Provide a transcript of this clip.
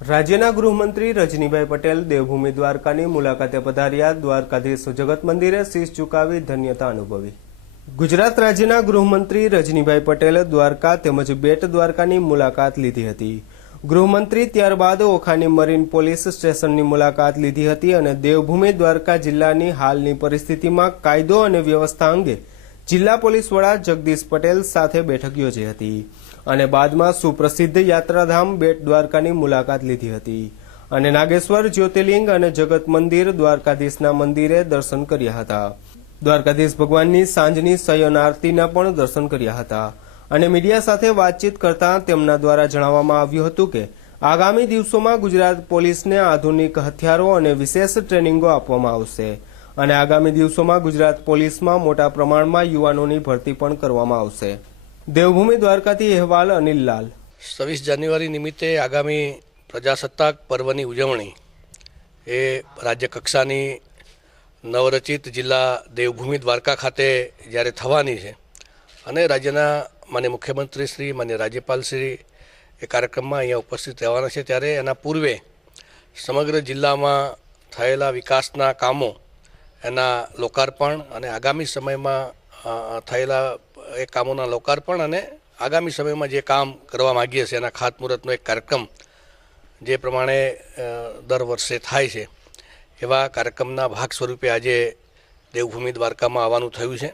રાજ્યના ગૃહમંત્રી રજનીભાઈ પટેલ દેવભૂમિ દ્વારકાની મુલાકાતે પધાર્યા। દ્વારકાધીશ જગત મંદિરે શીશ ઝુકાવી ધન્યતા અનુભવી। ગુજરાત રાજ્યના ગૃહમંત્રી રજનીભાઈ પટેલે દ્વારકા તેમજ બેટ દ્વારકાની મુલાકાત લીધી હતી। ગૃહમંત્રી ત્યારબાદ ઓખાની મરીન પોલીસ સ્ટેશનની મુલાકાત લીધી હતી અને દેવભૂમિ દ્વારકા જિલ્લાની હાલની પરિસ્થિતિમાં કાયદો અને વ્યવસ્થા અંગે જિલ્લા પોલીસ વડા જગદીશ પટેલ સાથે બેઠક યોજી હતી અને બાદમાં સુપ્રસિદ્ધ યાત્રાધામ બેટ દ્વારકાની મુલાકાત લીધી હતી અને નાગેશ્વર જ્યોતિર્લિંગ અને જગત મંદિર દ્વારકાધીશના મંદિરે દર્શન કર્યા હતા। દ્વારકાધીશ ભગવાનની સાંજની શયન આરતીના પણ દર્શન કર્યા હતા અને મીડિયા સાથે વાતચીત કરતા તેમના દ્વારા જણાવવામાં આવ્યું હતું કે આગામી દિવસોમાં ગુજરાત પોલીસને આધુનિક હથિયારો અને વિશેષ ટ્રેનિંગો આપવામાં આવશે અને આગામી દિવસોમાં ગુજરાત પોલીસમાં મોટા પ્રમાણમાં યુવાનોની ભરતી પણ કરવામાં આવશે। દેવભૂમિ દ્વારકાથી અહેવાલ અનિલ લાલ। 26 જાન્યુઆરી નિમિત્તે આગામી પ્રજાસત્તાક પર્વની ઉજવણી એ રાજ્ય કક્ષાની નવરચિત જિલ્લા દેવભૂમિ દ્વારકા ખાતે જ્યારે થવાની છે અને રાજ્યના માન્ય મુખ્યમંત્રી શ્રી, માન્ય રાજ્યપાલ શ્રી એ કાર્યક્રમમાં અહીંયા ઉપસ્થિત રહેવાના છે, ત્યારે એના પૂર્વે સમગ્ર જિલ્લામાં થયેલા વિકાસના કામો એના લોકાર્પણ અને આગામી સમયમાં થયેલા એ કામોના લોકાર્પણ અને આગામી સમયમાં જે કામ કરવા માગીએ છીએ એના ખાતમુહૂર્તનો એક કાર્યક્રમ જે પ્રમાણે દર વર્ષે થાય છે એવા કાર્યક્રમના ભાગ સ્વરૂપે આજે દેવભૂમિ દ્વારકામાં આવવાનું થયું છે।